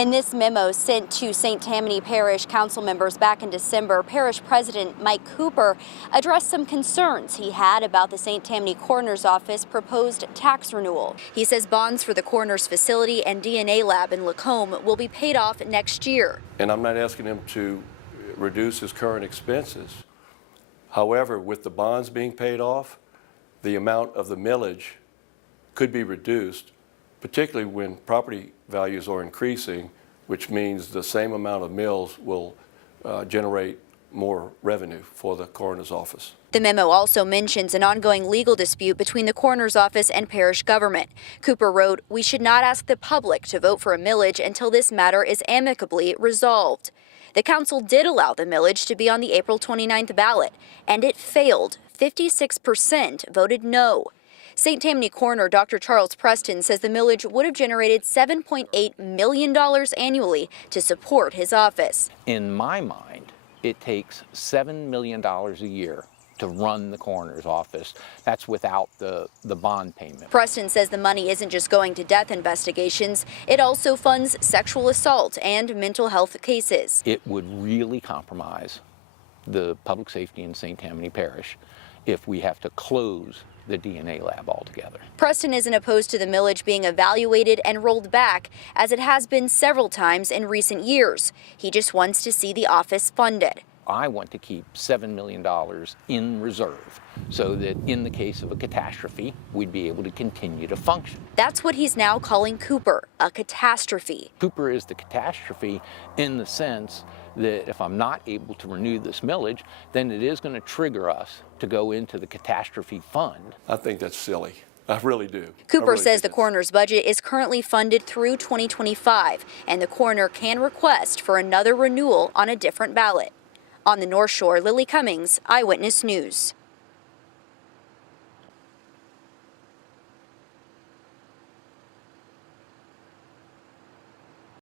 In this memo sent to St. Tammany Parish council members back in December, Parish President Mike Cooper addressed some concerns he had about the St. Tammany Coroner's Office proposed tax renewal. He says bonds for the coroner's facility and DNA lab in Lacombe will be paid off next year. And I'm not asking him to reduce his current expenses. However, with the bonds being paid off, the amount of the millage could be reduced, particularly when property values are increasing, which means the same amount of mills will generate more revenue for the coroner's office. The memo also mentions an ongoing legal dispute between the coroner's office and parish government. Cooper wrote, "We should not ask the public to vote for a millage until this matter is amicably resolved." The council did allow the millage to be on the April 29th ballot, and it failed. 56% voted no. St. Tammany coroner Dr. Charles Preston says the millage would have generated $7.8 million annually to support his office. In my mind, it takes $7 million a year to run the coroner's office. That's without the bond payment. Preston says the money isn't just going to death investigations. It also funds sexual assault and mental health cases. It would really compromise the public safety in St. Tammany Parish if we have to close the DNA lab altogether. Preston isn't opposed to the millage being evaluated and rolled back, as it has been several times in recent years. He just wants to see the office funded. I want to keep $7 million in reserve so that in the case of a catastrophe, we'd be able to continue to function. That's what he's now calling Cooper, a catastrophe. Cooper is the catastrophe in the sense that if I'm not able to renew this millage, then it is going to trigger us to go into the catastrophe fund. I think that's silly. I really do. Cooper says the coroner's budget is currently funded through 2025, and the coroner can request for another renewal on a different ballot. On the North Shore, Lily Cummings, Eyewitness News.